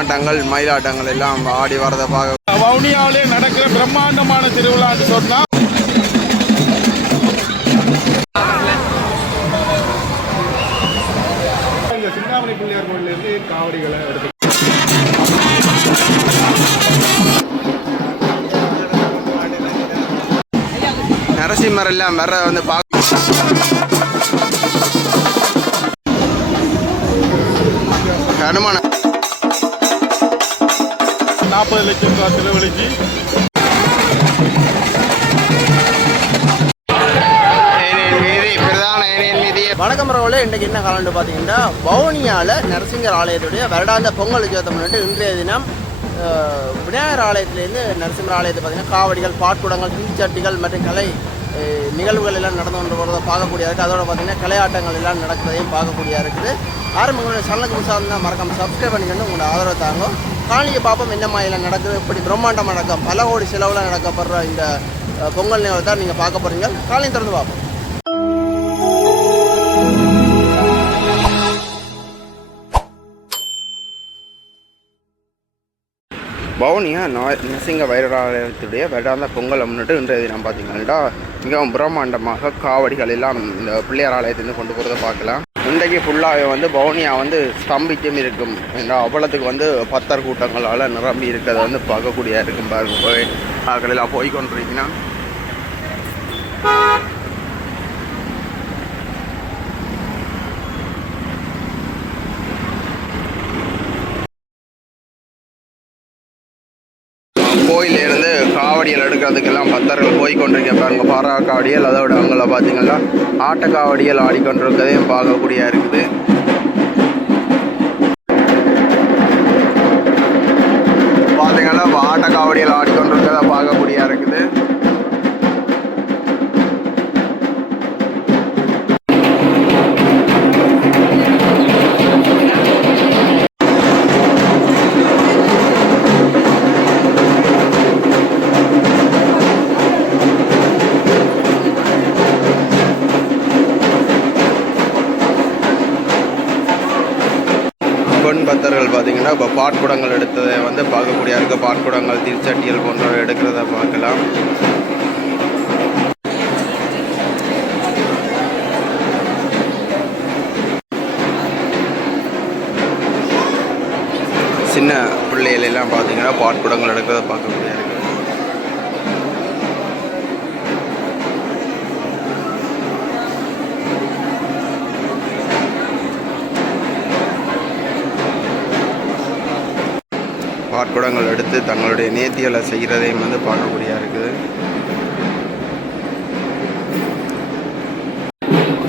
சின்னாட்டங்கள் மயிலாட்டங்கள் எல்லாம் ஆடி வரதை பார்க்க வவுனியாவிலே நடக்கிற பிரம்மாண்டமான திருவிழான்னு சொன்னா இந்த சிந்தாமணி பிள்ளையார் கோயிலிருந்து காவடிகளை எடுத்து நரசிம்மர் எல்லாம் வர வந்து ஹனுமான 40 லட்சம் ரூபாய் செலவழிச்சு வணக்கம் ரவலே. இன்றைக்கு என்ன காலம்னு பார்த்தீங்கன்னா வவுனியாவில் நரசிங்கர் ஆலயத்துடைய வருடாந்த பொங்கல் உற்சவத்தை முன்னிட்டு இன்றைய தினம் விநாயகர் ஆலயத்திலேருந்து நரசிம்மர் ஆலயத்தை பார்த்தீங்கன்னா காவடிகள், பாட்குடங்கள், தீச்சட்டிகள் மற்றும் கலை நிகழ்வுகள் எல்லாம் நடந்து கொண்டு போகிறத பார்க்கக்கூடிய இருக்குது. அதோட பார்த்தீங்கன்னா கலையாட்டங்கள் எல்லாம் நடக்கிறதையும் பார்க்கக்கூடிய இருக்குது. ஆரம்பங்களுடைய சேனலுக்கு புதுசாக தான் மறக்காம சப்ஸ்கிரைப் பண்ணிக்கணும். உங்களோட ஆதரவு தாங்க. காலையை பார்ப்போம் என்ன மாதிரிலாம் நடக்குது, இப்படி பிரம்மாண்டமாக நடக்கும், பல கோடி செலவில் நடக்கப்படுற இந்த பொங்கல் நிகழ்வு தான் நீங்கள் பார்க்க போகிறீங்க. காலையும் திறந்து பார்ப்போம். வவுனியா நரசிங்க வைராலயத்துடைய வருடாந்த பொங்கலை முன்னிட்டு இன்றைய தினம் பார்த்தீங்கன்னா மிகவும் பிரம்மாண்டமாக காவடிகள் எல்லாம் இந்த பிள்ளையார் ஆலயத்திலிருந்து கொண்டு போகிறத பார்க்கலாம். இன்றைக்கு ஃபுல்லாக வந்து வவுனியா வந்து ஸ்தம்பிக்கும் இருக்கும் என்ற அவ்வளத்துக்கு வந்து பக்தர் கூட்டங்களால் நிரம்பி இருக்கிறத வந்து பார்க்கக்கூடிய இருக்கும். பாருங்க, ஆக்களெல்லாம் போய்கொண்டிருக்கீங்கன்னா கோயிலிருந்து காவடிகள் எடுக்கிறதுக்கெல்லாம் பக்தர்கள் போய்கொண்டிருக்க பாருங்க. பாரா காவடியல், அதோட அவங்கள பார்த்தீங்கன்னா ஆட்ட காவடியல் ஆடிக்கொண்டிருக்கதையும் பார்க்கக்கூடிய இருக்குது. பார்த்தீங்கன்னா ஆட்ட காவடியல் ஆடிக்கொண்டிருக்கதை பார்க்கக்கூடிய இருக்குது. பக்தர்கள் பார்த்தீங்கன்னா இப்போ பாட்குடங்கள் எடுத்ததை வந்து பார்க்கக்கூடிய இருக்க பாட்குடங்கள், திருச்சட்டியல் போன்றவை எடுக்கிறத பார்க்கலாம். சின்ன பிள்ளைகள் எல்லாம் பார்த்தீங்கன்னா பாட்குடங்கள் எடுக்கிறத பார்க்கக்கூடிய இருக்கு. பாட்குடங்கள் எடுத்து தங்களுடைய நேர்த்திகளை செய்கிறதையும் வந்து பார்க்கக்கூடிய இருக்குது.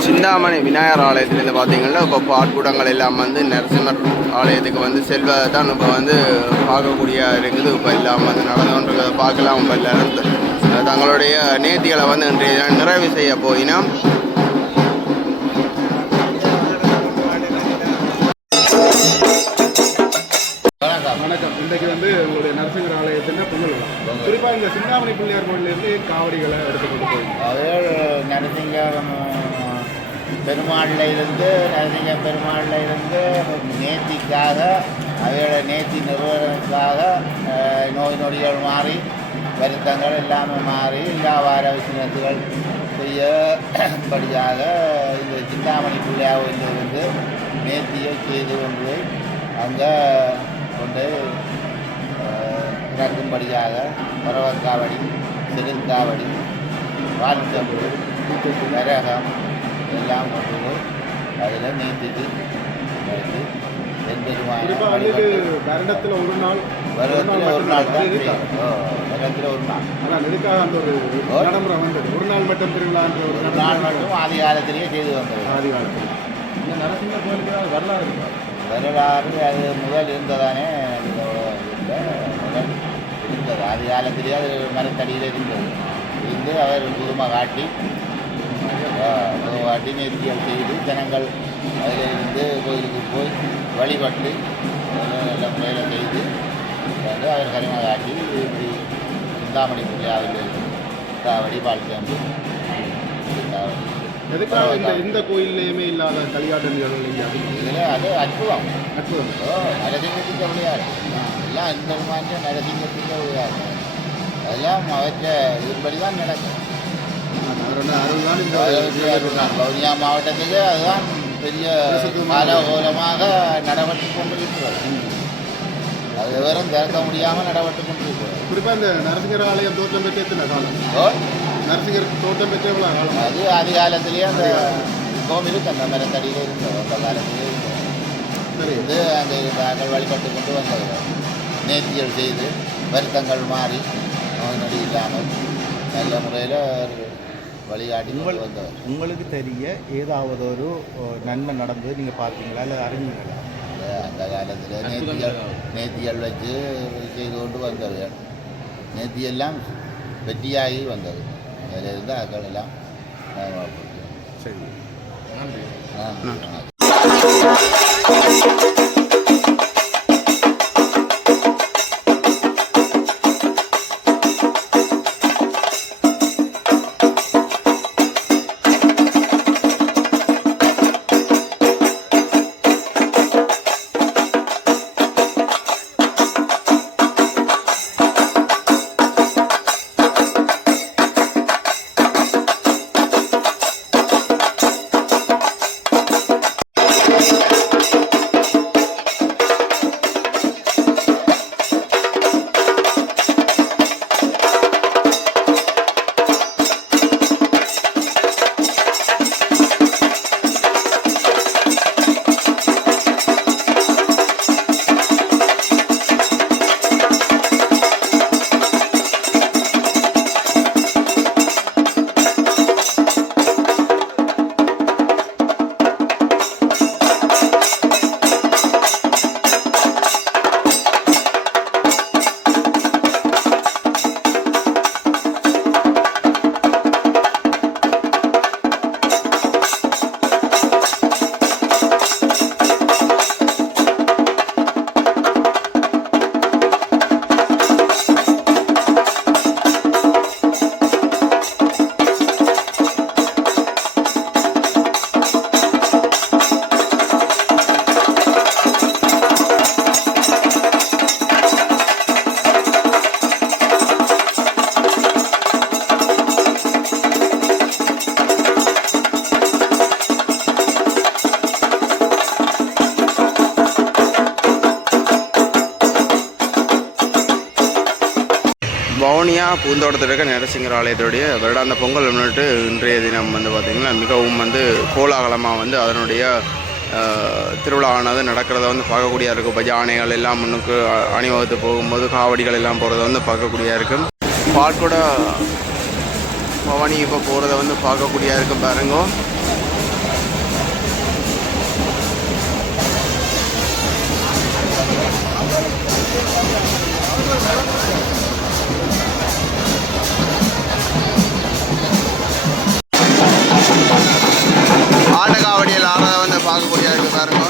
சிந்தாமணி விநாயகர் ஆலயத்திலேருந்து பார்த்தீங்கன்னா இப்போ பாட்குடங்கள் எல்லாம் வந்து நரசிம்மர் ஆலயத்துக்கு வந்து செல்வதை தான் இப்போ வந்து பார்க்கக்கூடிய இருக்குது. இப்போ எல்லாம் வந்து நடந்து கொண்டிருக்கிறத பார்க்கலாம். இப்போ எல்லாரும் தங்களுடைய நேர்த்திகளை வந்து இன்றைய நிறைவு செய்ய போயினா வணக்கம். இன்றைக்கு வந்து உங்களுடைய நரசிங்கர் ஆலயத்தின் பொங்கல் விழா, குறிப்பாக இந்த சிந்தாமணி பிள்ளையார் கோயிலிருந்து காவடிகளை எடுத்துக்கொண்டு போயிருக்கோம். அதே நரசிங்கர் பெருமாளில் இருந்து நேர்த்திக்காக, அதோட நேர்த்தி நிறுவனத்துக்காக நோய் நொடிகள் மாறி, வருத்தங்கள் எல்லாமே மாறி, வியாபார விசினத்துகள் செய்யபடியாக இந்த சிந்தாமணி பிள்ளையார் கோயிலிருந்து நேர்த்தியை செய்து கொண்டு அங்கே கொண்டு இறக்கும்படியாக பரவக்காவடி, செருக்காவடி, வால்சம்பு, கரகம் எல்லாம் கொண்டு போய் அதில் நீந்திட்டு வருடத்தில் ஒரு நாள் தான் வருடத்தில் ஒரு நாள். ஆனால் இதுக்காக அந்த ஒரு நடைமுறை வந்தது. ஒரு நாள் மட்டும் திருவிழா, ஒரு நாள் மட்டும் ஆதி காலத்திலேயே செய்து வந்தது. ஆதி காலத்தில் இந்த நரசிம்மர் கோயிலுக்கு வரலாறு இருக்கு. வரலாறு அது முதல் இருந்ததானே, முதல் இருந்தது ஆதி காலத்திலேயே. அது மரத்தடியில் இருந்து அவர் புதுமை காட்டி நேர்த்திகள் செய்து ஜனங்கள் அதிலிருந்து கோயிலுக்கு போய் வழிபட்டு நல்ல முறையில் செய்து வந்து அவர் கரிமை காட்டி இப்படி சிந்தாமணி பிள்ளையாவில் காவடி, பால்சம்பு, காவடி. எதுக்காக இந்த கோயிலையுமே இல்லாத களியாட்ட நிகழ்வுகள் இதில் அது அற்புதம். அற்புதம் நரசிம்மத்துக்கு அப்படியாது. அதெல்லாம் இந்த மாதிரி நரசிங்கத்தில் அதெல்லாம் அவற்ற இதுபடி தான் நடக்கும். வவுனியா மாவட்டத்துக்கு அதுதான் பெரிய காலகோலமாக நடைபெற்று கொண்டிருக்கிறது. அது வெறும் திறக்க முடியாமல் நடைபெற்று கொண்டிருக்கிறது. குறிப்பாக இந்த நரசிங்கர் ஆலயம் தோற்றம் பெற்ற எத்தனை காலம்? நரசிங்கர் தோற்றம் பெற்ற எவ்வளோ காலம்? அது அதிகாலத்திலேயே அந்த கோவில் இருக்கு, அந்த மரத்தடியில் இருந்தது. அந்த காலத்திலே இருந்தது. சரி, இது அங்கே நாங்கள் வழிபட்டு கொண்டு வந்தவர் நேர்த்திகள் செய்து வருத்தங்கள் மாறி நோய் நொடி இல்லாமல் நல்ல முறையில் வழிகாட்டி கொண்டு வந்தவர். உங்களுக்கு தெரிய ஏதாவது ஒரு நன்மை நடந்தது நீங்கள் பார்த்தீங்களா இல்லை அறிஞ்சீங்களா? அந்த காலத்தில் நேர்த்திகள் வச்சு செய்து கொண்டு வந்தவர். நேர்த்தியெல்லாம் வெற்றியாகி வந்தது. அதில் இருந்து அக்கள் எல்லாம் சரி, வவுனியா பூந்தோட்டத்தில் இருக்க நரசிங்கர் ஆலயத்துடைய வருடாந்த பொங்கல் முன்னிட்டு இன்றைய தினம் வந்து பார்த்திங்கன்னா மிகவும் வந்து கோலாகலமாக வந்து அதனுடைய திருவிழாவானது நடக்கிறத வந்து பார்க்கக்கூடியா இருக்கும். பஜானைகள் எல்லாம் முன்னுக்கு அணிவகுத்து போகும்போது காவடிகள் எல்லாம் போகிறத வந்து பார்க்கக்கூடியா இருக்கும். பால்கொட பவானி இப்போ போகிறத வந்து பார்க்கக்கூடியா இருக்கும். பாருங்கோ, ஆட்டக்காவடியில் ஆடுறத வந்து பார்க்கக்கூடியா இருக்கு. பாருங்க,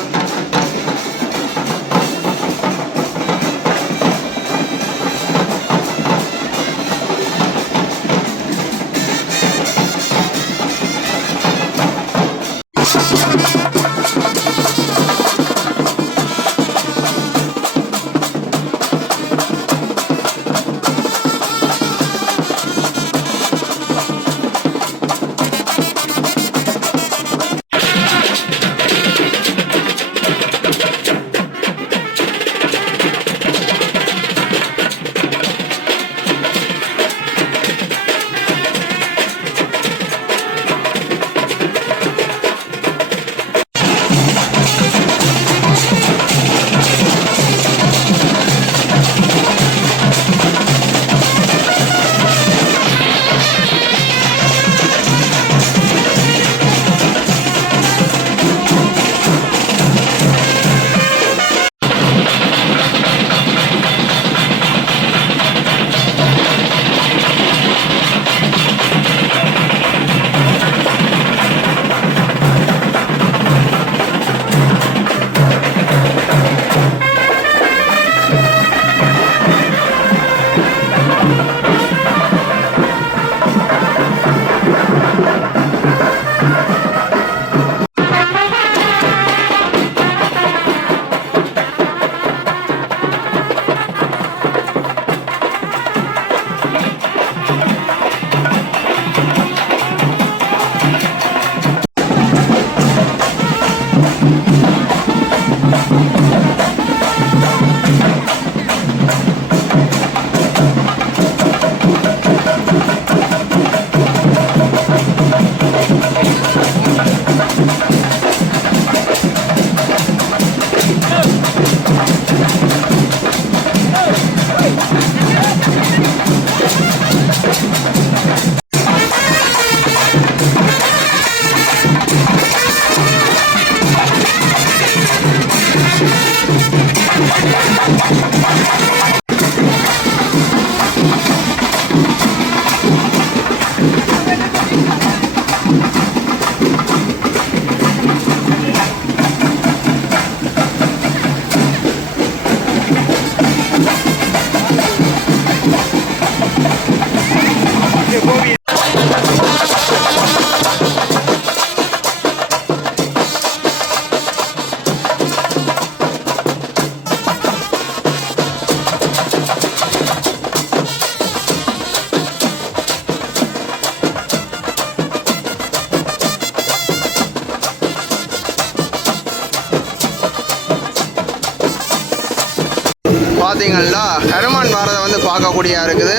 பார்த்தீங்கன்னா ஹனுமான் வரதை வந்து பார்க்கக்கூடியா இருக்குது.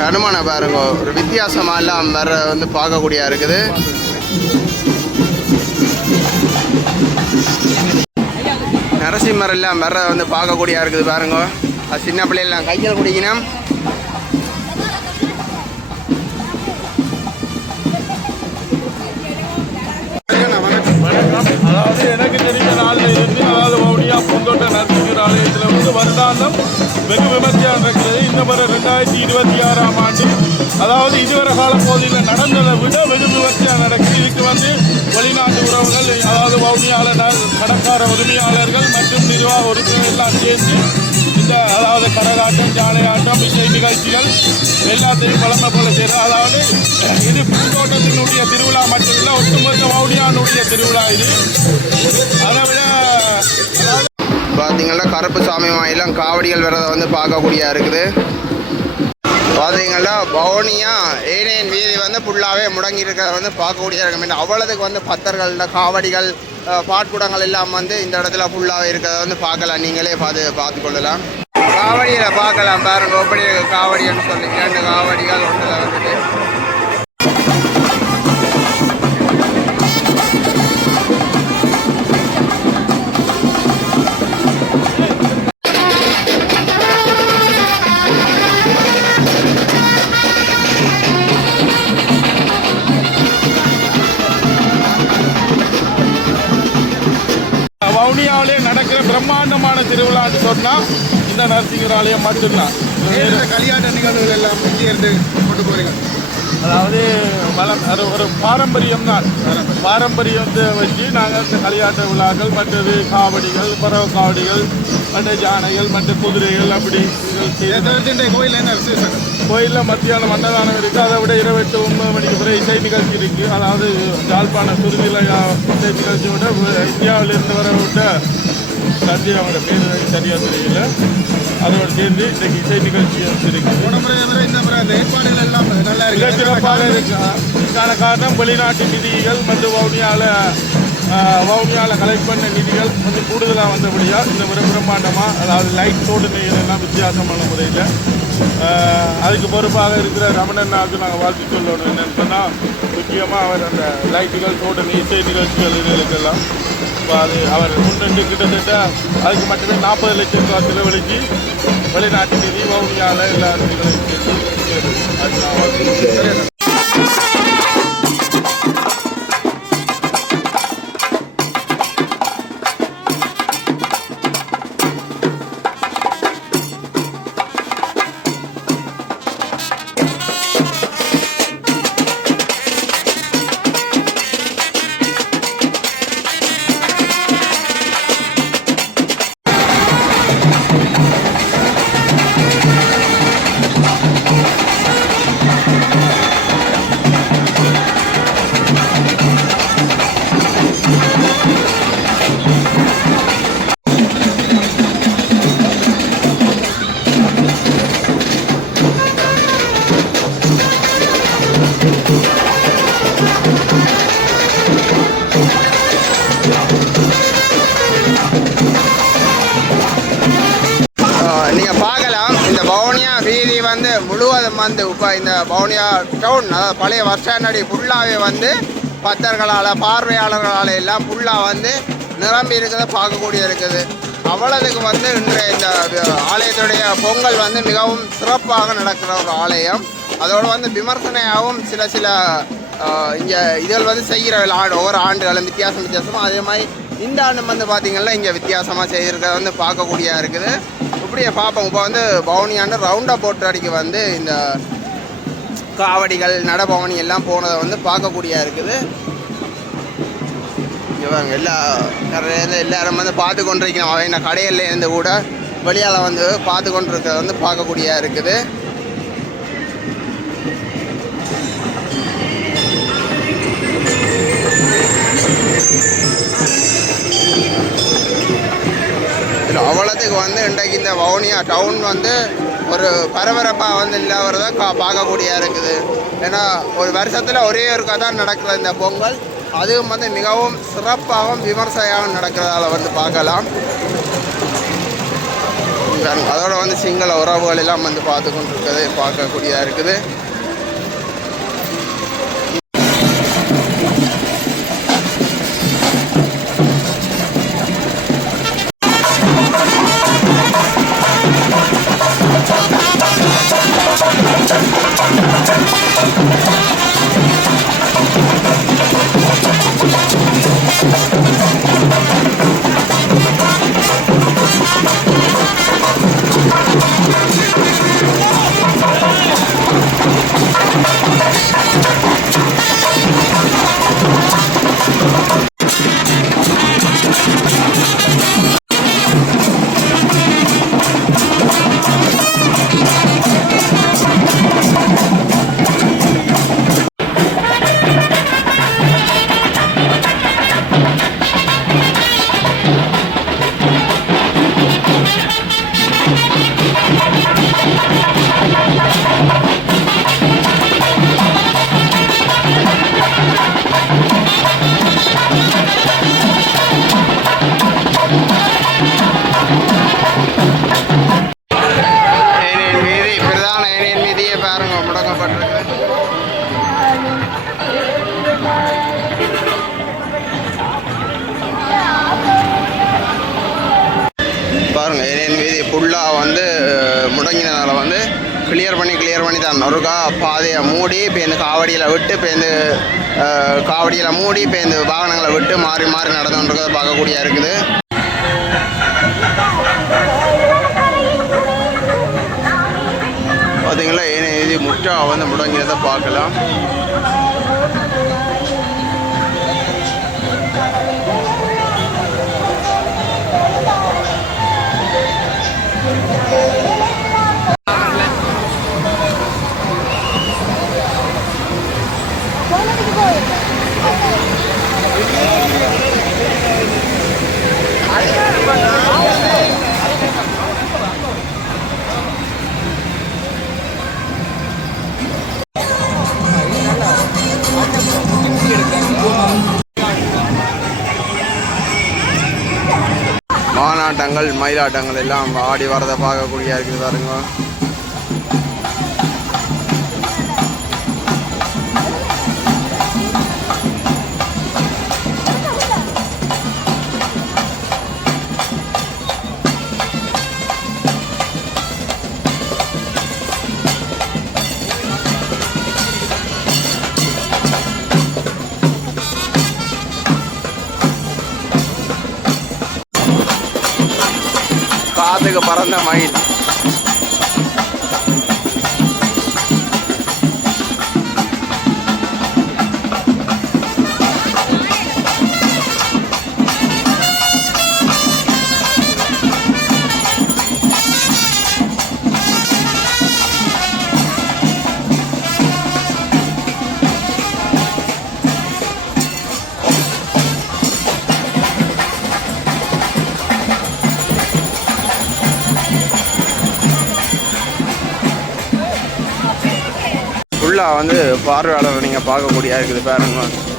ஹனுமானை பாருங்க, ஒரு வித்தியாசமாக எல்லாம் வர வந்து பார்க்கக்கூடியா இருக்குது. நரசிம்மர் எல்லாம் வர வந்து பார்க்கக்கூடியா இருக்குது பாருங்க. அது சின்ன பிள்ளைலாம் கையில் குடிக்கணும். அதாவது எனக்கு தெரிஞ்ச நாளில் இருந்து அதாவது வவுனியா பூந்தோட்ட நரசிங்கர் ஆலயத்தில் வந்து வருடாந்தம் வெகு விமர்சையாக நடக்கிறது. இந்த முறை 2026ஆம் ஆண்டு அதாவது இதுவரை கால பகுதியில் நடந்ததை விட வெகு விமர்சையாக நடக்குது. இதுக்கு வந்து வெளிநாட்டு உறவுகள் அதாவது வவுனியாளர் கடற்கார உரிமையாளர்கள் மற்றும் நிர்வாக உறுப்பினர்கள் எல்லாம் சேர்ந்து இந்த அதாவது கரகாட்டம், ஜானையாட்டம், இசை நிகழ்ச்சிகள் எல்லாத்தையும் வளமை போல செய்கிறது. அதாவது இது பூந்தோட்டத்தினுடைய திருவிழா மட்டுமில்லை, ஒட்டுமொத்த வவுனியானுடைய திருவிழா இது. அதை விட பார்த்தீங்கன்னா கருப்பு சாமி மாயெல்லாம் காவடிகள் வரதை வந்து பார்க்கக்கூடியா இருக்குது. பார்த்தீங்கன்னா வவுனியா ஏனையன் வீதி வந்து ஃபுல்லாகவே முடங்கி இருக்கிறத வந்து பார்க்கக்கூடியா இருக்கு. அவ்வளோதுக்கு வந்து பத்தர்கள், காவடிகள், பாட்குடங்கள் எல்லாம் வந்து இந்த இடத்துல ஃபுல்லாகவே இருக்கிறத வந்து பார்க்கலாம். நீங்களே பார்த்து கொள்ளலாம். காவடியில் பார்க்கலாம் பாருங்க, எப்படி காவடின்னு சொல்லி 2 காவடிகள் ஒன்றில் வந்துட்டு வவுனியாவிலே நடக்கிற பிரம்மாண்டமான திருவிழான்னு சொன்னால் இந்த நரசிங்கர் ஆலயம் மட்டும்தான். கல்யாண நிகழ்வுகள் எல்லாம் இருந்து கொண்டு போறீங்க. அதாவது அது ஒரு பாரம்பரியம் தான். பாரம்பரியத்தை வச்சு நாங்கள் இந்த கல்யாண விழாக்கள், மற்றது காவடிகள், பறவை காவடிகள், மற்ற யானைகள், மற்ற குதிரைகள் அப்படி கோயில் என்ன விசேஷம்? கோயிலில் மத்தியானம் அன்னதானம் இருக்குது. அதை விட 28-9 மணிக்கு பிறகு இசை நிகழ்ச்சி இருக்குது. அதாவது யாழ்ப்பாண சுருதியில் இசை நிகழ்ச்சியோட இந்தியாவிலிருந்து வர விட்ட சந்தியா அவங்க பேர் சரியாக தெரியல, அதோடு சேர்ந்து இன்றைக்கு இசை நிகழ்ச்சி இருக்குது. இந்த முறை அந்த ஏற்பாடுகள் எல்லாம் நல்லா மிக சிறப்பாக இருக்கு. இதுக்கான காரணம் வெளிநாட்டு நிதிகள் மற்றும் வவுனியாவில் கலெக்ட் பண்ண நிதிகள் வந்து கூடுதலாக வந்தபடியாக இந்த முறை பிரம்மாண்டமாக அதாவது லைட்டோடு நெய்யலாம் வித்தியாசமான முறையில். அதுக்கு பொறுப்பாக இருக்கிற ரமணன்னாவுக்கு நாங்கள் வாழ்த்து சொல்லணும். என்னென்னு சொன்னால் முக்கியமாக அவர் அந்த லைட்டுகள், தோட்ட இசை நிகழ்ச்சிகள் இதுகளுக்கெல்லாம் இப்போ அது அவர் முன்னெண்டு கிட்டத்தட்ட அதுக்கு மட்டுமே 40 லட்சம் ரூபா செலவழித்து வெளிநாட்டு நிதி வவுனியாவில் எல்லா நிதிகளையும் சேர்த்து அதுக்கு நான் வாழ்த்து. நீங்கள் பார்க்கலாம் இந்த வவுனியா வீதி வந்து முழுவதும் வந்து இப்போ இந்த வவுனியா டவுன் அதாவது பழைய வருஷானடி ஃபுல்லாகவே வந்து பக்தர்களால், பார்வையாளர்களால் எல்லாம் ஃபுல்லாக வந்து நிரம்பி இருக்கிறத பார்க்கக்கூடிய இருக்குது. அவ்வளவுக்கு வந்து இன்றைய இந்த ஆலயத்துடைய பொங்கல் வந்து மிகவும் சிறப்பாக நடக்கிற ஒரு ஆலயம். அதோடு வந்து விமர்சனையாகவும் சில இங்கே இதில் வந்து செய்கிற ஒவ்வொரு ஆண்டுகளும் வித்தியாசமாக அதே மாதிரி இந்த ஆண்டு வந்து பார்த்திங்கன்னா இங்கே வித்தியாசமாக செய்திருக்கிறத வந்து பார்க்கக்கூடியதாக இருக்குது. இப்படியே பார்ப்போம். இப்போ வந்து பவுனியாண்டு ரவுண்டாக போட்டு அடிக்க வந்து இந்த காவடிகள் நடபவனி எல்லாம் போனதை வந்து பார்க்கக்கூடியதாக இருக்குது. இவங்க எல்லாரும் வந்து பார்த்து கொண்டிருக்கணும். அவை இந்த கடையில் இருந்து கூட வெளியால் வந்து பார்த்து கொண்டிருக்கிறத வந்து பார்க்கக்கூடியதாக இருக்குது. அவ்வளோத்துக்கு வந்து இன்றைக்கு இந்த வவுனியா டவுன் வந்து ஒரு பரபரப்பாக வந்து இல்லாததான் பார்க்கக்கூடியதாக இருக்குது. ஏன்னா ஒரு வருஷத்தில் ஒரே ஒருக்கா தான் நடக்கிற இந்த பொங்கல், அதுவும் வந்து மிகவும் சிறப்பாகவும் விமர்சையாகவும் நடக்கிறதால வந்து பார்க்கலாம். அதோட வந்து சிங்கள உறவுகள் எல்லாம் வந்து பார்த்து கொண்டு இருக்கிறது பார்க்கக்கூடியதாக இருக்குது. பாருங்கள் ஏனியன் வீதி ஃபுல்லாக வந்து முடங்கினதால வந்து கிளியர் பண்ணி தான் ஒருக்கா பாதையை மூடி இப்போ இந்த காவடியில் விட்டு இப்போ இந்த காவடியில் மூடி இப்போ இந்த வாகனங்களை விட்டு மாறி நடந்துன்றதை பார்க்கக்கூடியதாக இருக்குது. பார்த்தீங்களா ஏனியன் வீதி முற்றா வந்து முடங்கினதை பார்க்கலாம். மானாட்டங்கள் மயிலாட்டங்கள் எல்லாம் ஆடி வரதை பார்க்கக்கூடிய இருக்குது பாருங்க. காத்துக்கு பறந்த மயில். ஃபுல்லாக வந்து பார்வையாளர் நீங்கள் பார்க்கக்கூடியதாக இருக்குது பாருங்க.